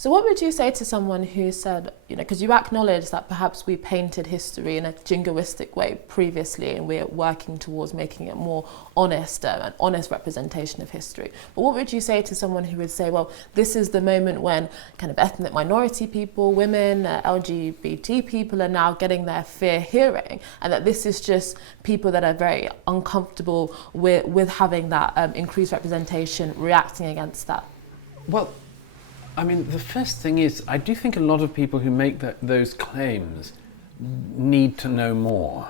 So what would you say to someone who said, because you acknowledge that perhaps we painted history in a jingoistic way previously and we're working towards making it more honest, an honest representation of history. But what would you say to someone who would say, well, this is the moment when kind of ethnic minority people, women, LGBT people are now getting their fair hearing, and that this is just people that are very uncomfortable with having that increased representation, reacting against that? Well, I mean, the first thing is, I do think a lot of people who make those claims need to know more.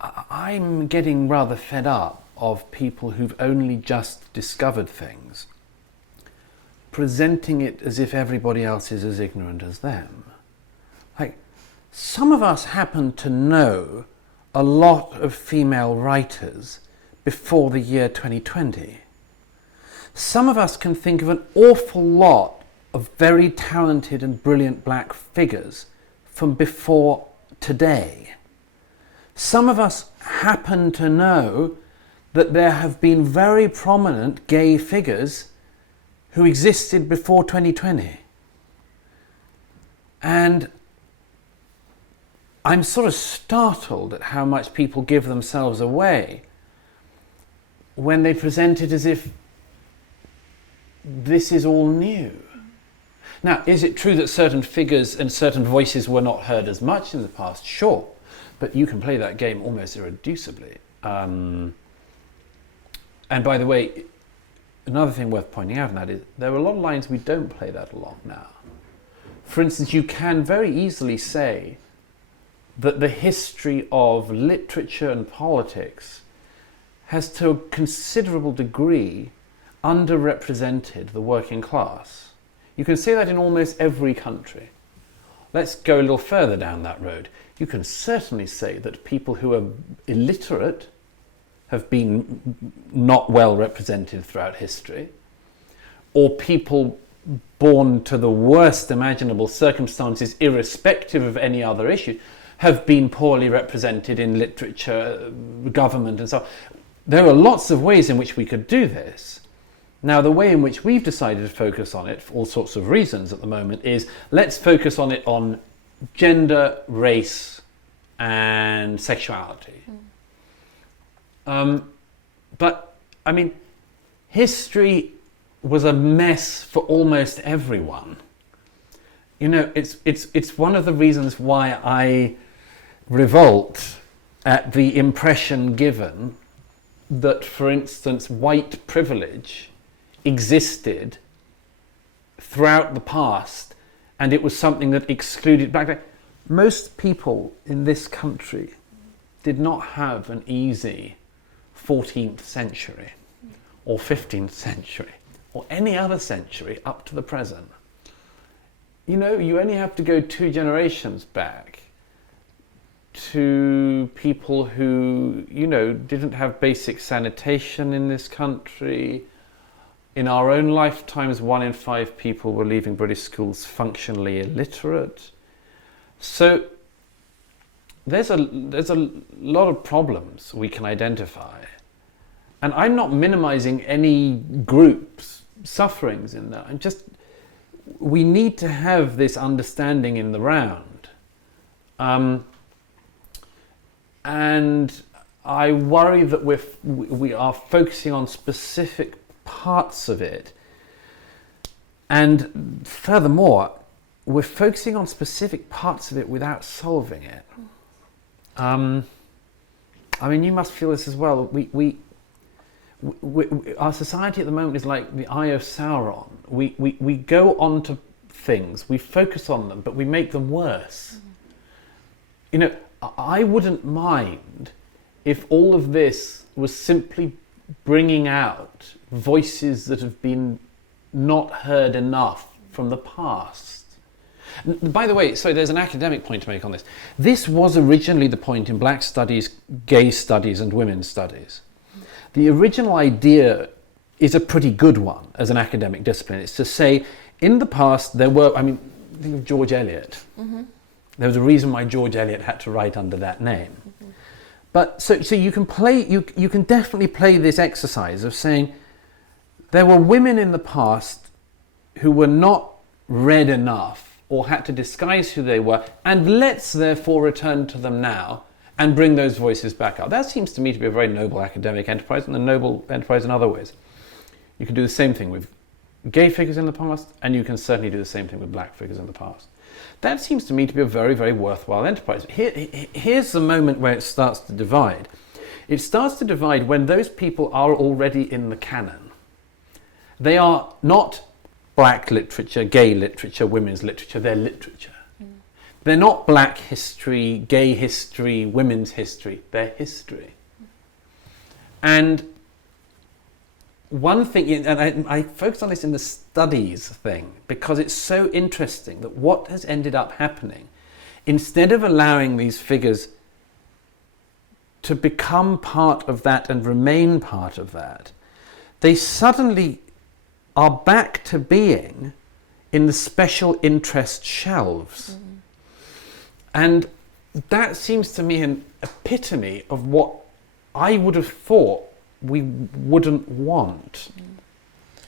I'm getting rather fed up of people who've only just discovered things, presenting it as if everybody else is as ignorant as them. Like, some of us happen to know a lot of female writers before the year 2020. Some of us can think of an awful lot of very talented and brilliant black figures from before today. Some of us happen to know that there have been very prominent gay figures who existed before 2020. And I'm sort of startled at how much people give themselves away when they present it as if this is all new. Now, is it true that certain figures and certain voices were not heard as much in the past? Sure, but you can play that game almost irreducibly. And by the way, another thing worth pointing out in that is there are a lot of lines we don't play that along now. For instance, you can very easily say that the history of literature and politics has to a considerable degree underrepresented the working class. You can say that in almost every country. Let's go a little further down that road. You can certainly say that people who are illiterate have been not well represented throughout history, or people born to the worst imaginable circumstances, irrespective of any other issue, have been poorly represented in literature, government, and so on. There are lots of ways in which we could do this. Now, the way in which we've decided to focus on it, for all sorts of reasons at the moment, is let's focus on it on gender, race, and sexuality. But, I mean, history was a mess for almost everyone. You know, it's one of the reasons why I revolt at the impression given that, for instance, white privilege existed throughout the past and it was something that excluded black. Most people in this country did not have an easy 14th century or 15th century or any other century up to the present. You know, you only have to go 2 generations back to people who, you know, didn't have basic sanitation in this country. In our own lifetimes, 1 in 5 people were leaving British schools functionally illiterate. So there's a lot of problems we can identify. And I'm not minimizing any group's sufferings in that. We need to have this understanding in the round. And I worry that we are focusing on specific parts of it. And furthermore, we're focusing on specific parts of it without solving it. I mean, you must feel this as well. Our society at the moment is like the Eye of Sauron. We go on to things, we focus on them, but we make them worse. You know, I wouldn't mind if all of this was simply bringing out voices that have been not heard enough from the past. By the way, so there's an academic point to make on this. This was originally the point in black studies, gay studies, and women's studies. The original idea is a pretty good one as an academic discipline. It's to say, in the past, there were, I mean, think of George Eliot. Mm-hmm. There was a reason why George Eliot had to write under that name. Mm-hmm. But so you can play, you can definitely play this exercise of saying there were women in the past who were not read enough or had to disguise who they were, and let's therefore return to them now and bring those voices back up. That seems to me to be a very noble academic enterprise, and a noble enterprise in other ways. You can do the same thing with gay figures in the past, and you can certainly do the same thing with black figures in the past. That seems to me to be a very, very worthwhile enterprise. Here's the moment where it starts to divide. It starts to divide when those people are already in the canon. They are not black literature, gay literature, women's literature, they're literature. They're not black history, gay history, women's history, they're history. And one thing, and I focus on this in the studies thing, because it's so interesting that what has ended up happening, instead of allowing these figures to become part of that and remain part of that, they suddenly are back to being in the special interest shelves. And that seems to me an epitome of what I would have thought we wouldn't want.